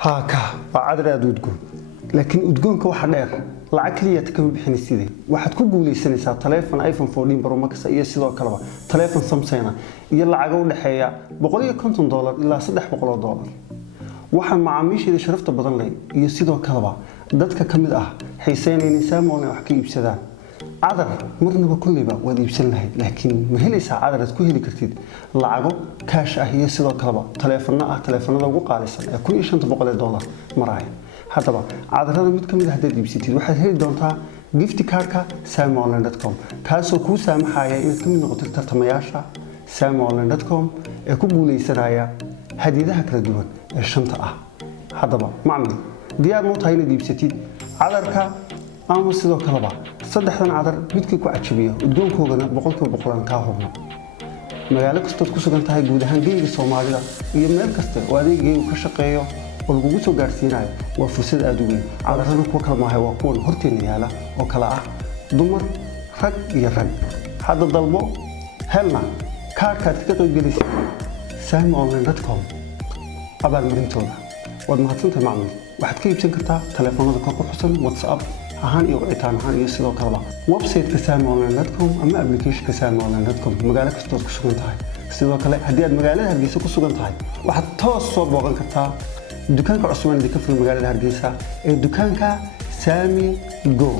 هاكا عذر أدودكم لكن أدودكم واحد غير العقلية تكون بحنسيدة واحد كل جولي سنة تلفون آيفون 14 برو ماكس إيه سيدا كلام تلفون سامسونج يلا عقول الحياة بقولي كنتم دولار إلا $300 waxaan macaamiisheeda sharafta badan leh iyo sidoo kaleba dadka kamid ah xiiseynayna saamona wax ka iibsadaan cadar marnaba kulliba waad iibsan lahayd laakiin ma helaysaa cadar aad ku heli kartid lacago kaash ah iyo sidoo kaleba taleefanada ugu qaalisan ee $1500 maraay hadaba cadarada mid kamid ah haddaad iibsatid waxaad heli doontaa gift cardka samonline.com kaasoo kuu saamaxaya inaad kamid noqotid tartamayaasha samonline.com ee ku guuleysanaya هديدها كلا دوان الشنطة هذا معمل ديار موت هاي نديب ستيد عذرك أنا مصدق كلبا صدقنا عذر بيتك كوعشبيه ودون كوجنا بقولان كاهرنا مجالك استود كوسكان تهاي جودهان جيل الصومالية يمر كستر وهذه جيل كشقيه والجوجو جارسيناي وفرصة أدوية عذرنا كوكل ما هو كون هرتين يالا وكلا دمر رج يرج هذا ضلبه هلنا كاركات كتير جلسي samonline.com abaalmarintooda waad mahadsantahay macmiil waxaad ka iibsan kartaa taleefanada kor ku xusan WhatsApp ahaan iyo wicitaan ahaan iyo sidoo kaleba website-ka samonline.com ama application-ka samonline.com magaalo kasta oo ku sugan tahay sidoo kale haddii aad magaalada Hargeysa ku sugan tahay waxaad toos soo booqan kartaa dukaanka cusub ee ka furan magaalada Hargeysa ee dukaanka Sami Go